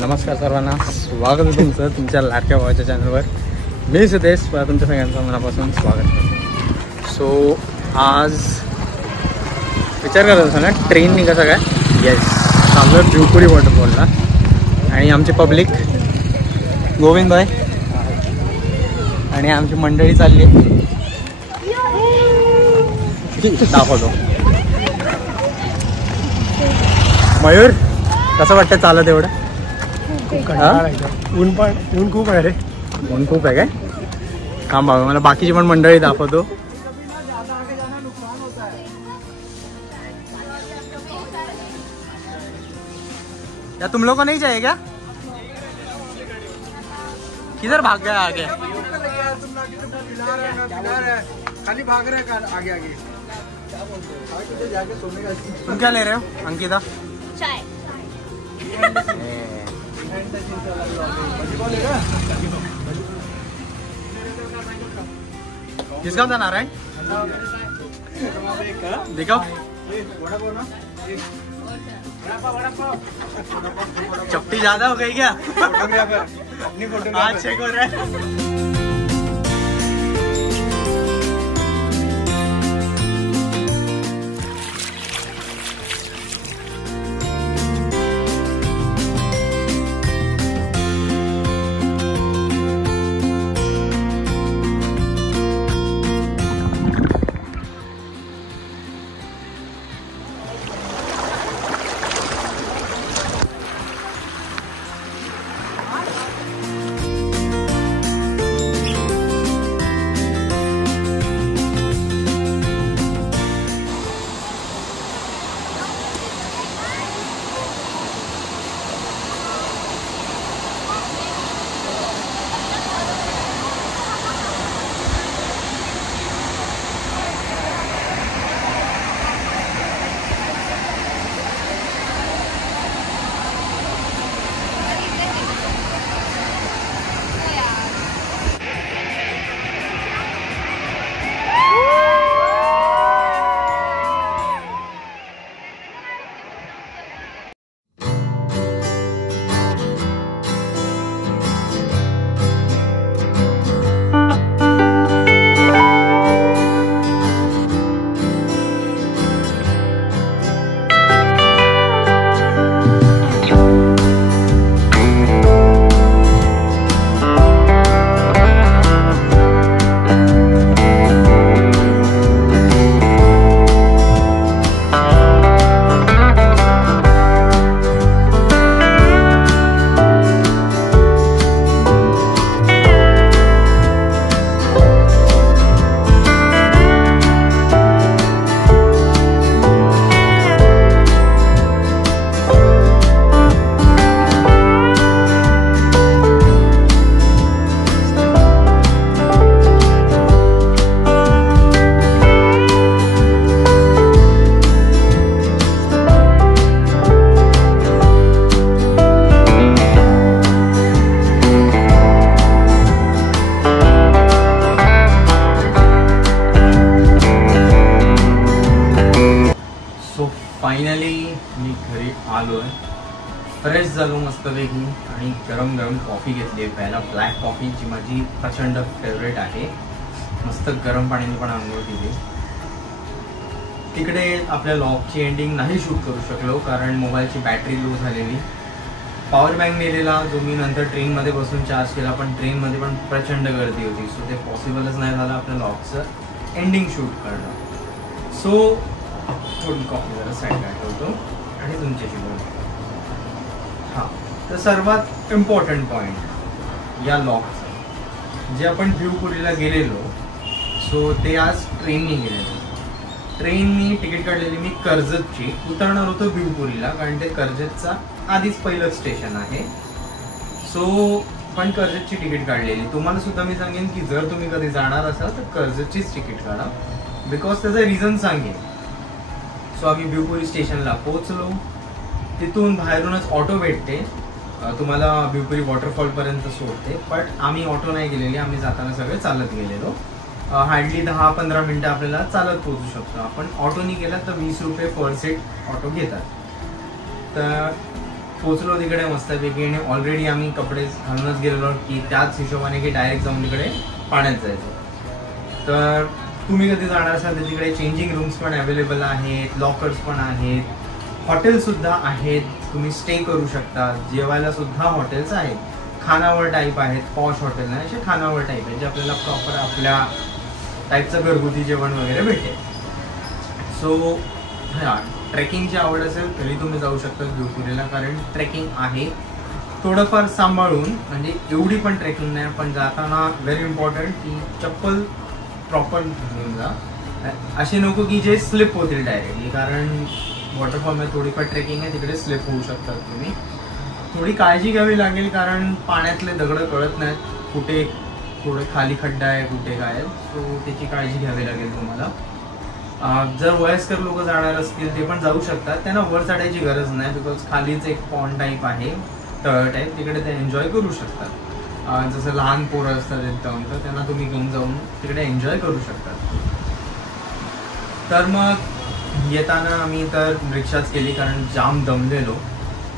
नमस्कार सर्वांना, स्वागत आहे तुमचं तुमच्या लाडक्या भावाच्या चॅनलवर. मी सुदेश तुमच्या सगळ्यांचं मनापासून स्वागत करतो. सो आज विचार करत असं ना ट्रेननी कसं काय. येस, चाललो भिवपुरी वॉटरफॉलला आणि आमची पब्लिक गोविंद भाई आणि आमची मंडळी चालली दाखवतो. मयूर कसं वाटतं चालत एवढं? ऊन खूप आहे रे. ऊन खूप आहे काय? काम बाबा मला बाकीची पण मंडळी दाखवतो. क्या तुम लोग को नहीं चाहिए क्या? किधर भाग गया आगे? खाली भाग रहे हैं आगे आगे. तुम क्या ले रहे हो अंकिता? चाय. किसका था नारायण? दिखाओ. चपटी ज्यादा हो गई क्या? आज चेक हो रहा है. फायनली मी घरी आलो आहे. फ्रेश झालो मस्तपैकी आणि गरम गरम कॉफी घेतली आहे प्यायला. ब्लॅक कॉफी जी माझी प्रचंड फेवरेट आहे. मस्त गरम पाण्याने पण आंघोळ केली. तिकडे आपल्या लॉकची एंडिंग नाही शूट करू शकलो कारण मोबाईलची बॅटरी लो झालेली. पॉवर बँक नेलेला जो मी नंतर ट्रेनमध्ये बसून चार्ज केला, पण ट्रेनमध्ये पण प्रचंड गर्दी होती. सो ते पॉसिबलच नाही झालं आपल्या लॉकचं एंडिंग शूट करणं. सो थोडी कॉफी जरा साईडला ठेवतो आणि तुमच्याशी बोलतो. हां, तर सर्वात इम्पॉर्टंट पॉईंट या लॉकचं, जे आपण भिवपुरीला गेलेलो सो ते आज ट्रेननी गेलेलो. ट्रेननी तिकीट काढलेली मी कर्जतची. उतरणार होतो भिवपुरीला कारण ते कर्जतचा आधीच पहिलंच स्टेशन आहे. सो पण कर्जतची तिकीट काढलेली. तुम्हाला सुद्धा मी सांगेन की जर तुम्ही कधी जाणार असाल तर कर्जतचीच तिकीट काढा, बिकॉज त्याचं रिझन सांगेन. सो आम्ही भिवपुरी स्टेशनला पोहोचलो. तिथून बाहेरूनच ऑटो भेटते, तुम्हाला भिवपुरी वॉटरफॉलपर्यंत सोडते. बट आम्ही ऑटो नाही गेलेली, आम्ही जाताना सगळे चालत गेलेलो. हार्डली 10-15 मिनटं आपल्याला चालत पोहोचू शकतो. आपण ऑटोनी गेला तर 20 रुपये पर सीट ऑटो घेतात. तर पोचलो तिकडे मस्तपैकी आणि ऑलरेडी आम्ही कपडे घालूनच गेलेलो की त्याच हिशोबाने की डायरेक्ट जाऊन तिकडे पाण्यात जायचं. तर तुम्ही कधी जाणार असाल तर तिकडे चेंजिंग रूम्स पण अवेलेबल आहेत, लॉकर्स पण आहेत, हॉटेल सुद्धा आहेत, तुम्ही स्टे करू शकता. जेवायला सुद्धा हॉटेल्स आहेत, खानावळ टाईप आहेत, पॉश हॉटेल नाही असे खानावळ टाईप आहेत जे आपल्याला प्रॉपर आपल्या टाईपचं घरगुती जेवण वगैरे भेटेल. सो हां, ट्रेकिंगची आवड असेल तरी तुम्ही जाऊ शकता देवपुरीला, कारण ट्रेकिंग आहे थोडंफार सांभाळून, म्हणजे एवढी पण ट्रेकिंग नाही. पण जाताना व्हेरी इम्पॉर्टंट की चप्पल प्रॉपर घेऊन जा, असे नको की जे स्लिप होतील डायरेक्टली, कारण वॉटरफॉलमध्ये थोडीफार ट्रेकिंग आहे, तिकडे स्लिप होऊ शकतात तुम्ही. थोडी काळजी घ्यावी लागेल कारण पाण्यातले दगडं कळत नाहीत, कुठे थोडे खाली खड्डा आहे कुठे काय आहे, सो त्याची काळजी घ्यावी लागेल तुम्हाला. जर वयस्कर लोक जाणार असतील ते पण जाऊ शकतात, त्यांना वर चढायची गरज नाही, बिकॉज खालीच एक पॉन्ड टाईप आहे, तळ टाईप, तिकडे ते एन्जॉय करू शकतात. जसं लहान पोरं असतात एकदम, तर त्यांना तुम्ही घेऊन जाऊन तिकडे एन्जॉय करू शकतात. तर मग येताना आम्ही तर रिक्षाच केली कारण जाम दमलेलो.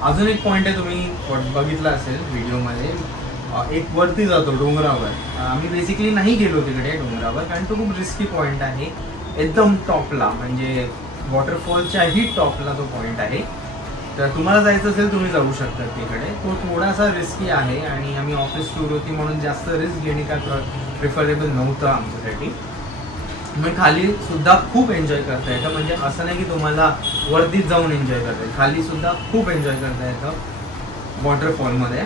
अजून एक पॉईंट आहे, तुम्ही बघितला असेल व्हिडिओमध्ये, एक वरती जातो डोंगरावर. आम्ही बेसिकली नाही गेलो तिकडे डोंगरावर कारण तो खूप रिस्की पॉईंट आहे, एकदम टॉपला, म्हणजे वॉटरफॉलच्याही टॉपला तो पॉईंट आहे. तर तुम्हाला जायचं असेल तुम्ही जाऊ शकता तिकडे. तो थोडासा रिस्की आहे आणि आम्ही ऑफिस टूर होती म्हणून जास्त रिस्क घेणे काय प्रिफरेबल नव्हतं आमच्यासाठी. मग खाली सुद्धा खूप एन्जॉय करता येतं, म्हणजे असं नाही की तुम्हाला वरतीच जाऊन एन्जॉय करता येईल, खाली सुद्धा खूप एन्जॉय करता येतं वॉटरफॉलमध्ये.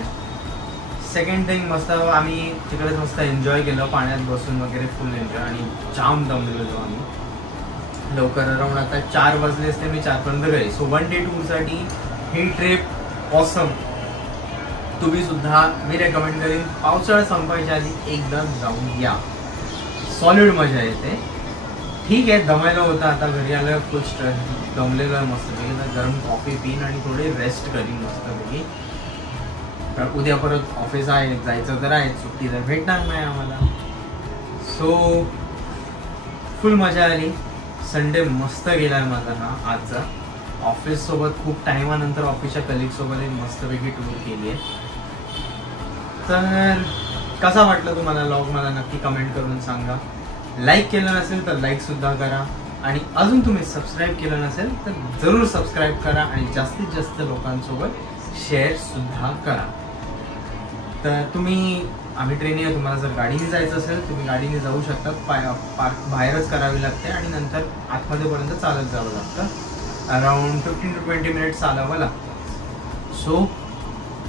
सेकंड थिंग, मस्त आम्ही तिकडेच मस्त एन्जॉय केलं, पाण्यात बसून वगैरे फुल एन्जॉय, आणि जाम दमलेलो आम्ही. लवकर अराउंड आता 4 वाजले असते, मी 4 पर्यंत घरी. सो 1 डे टूरसाठी ही ट्रिप ऑसम. तुम्ही सुद्धा, मी रेकमेंड करेन पावसाळा संपायच्या आधी एकदा जाऊन या, सॉलिड मजा येते. ठीक आहे, दमायला होतं, आता घरी आलं फुल स्ट्रेस, दमलेलं आहे मस्तपैकी, गरम कॉफी पिन आणि थोडी रेस्ट करीन मस्तपैकी. कारण उद्या परत ऑफिस आहे, जायचं तर आहे, सुट्टी तर भेटणार नाही आम्हाला. सो फुल मजा आली. संडे मस्त गेलाय माझा हा आजचा. ऑफिस सोबत खूप टाइमानंतर ऑफिसच्या कलिग सोबत एक मस्तपैकी टूर केली आहे. तर कसा वाटलं तुम्हाला व्लॉग मला नक्की कमेंट करून सांगा. लाईक केलं नसेल तर लाईक सुद्धा करा, आणि अजून तुम्ही सबस्क्राईब केलं नसेल तर जरूर सबस्क्राईब करा आणि जास्तीत जास्त लोकांसोबत शेअर सुद्धा करा. तर आम्ही ट्रेनने, तुम्हाला जर गाडीने जायचं असेल तुम्ही गाडीने जाऊ शकता. पार्क बाहेरच करावी लागते आणि नंतर आतमध्ये पर्यंत चालत जावं लागतं. अराउंड 15 to 20 मिनिट्स चालावं लागतं. सो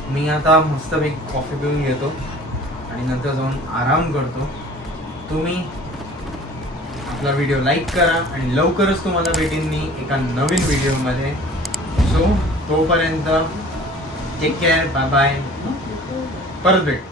मी आता मस्तपैकी कॉफी पिऊन घेतो आणि नंतर जाऊन आराम करतो. तुम्ही आपला व्हिडिओ लाईक करा आणि लवकरच तुम्हाला भेटेन मी एका नवीन व्हिडिओमध्ये. सो तोपर्यंत टेक केअर, बाय बाय, परत भेट.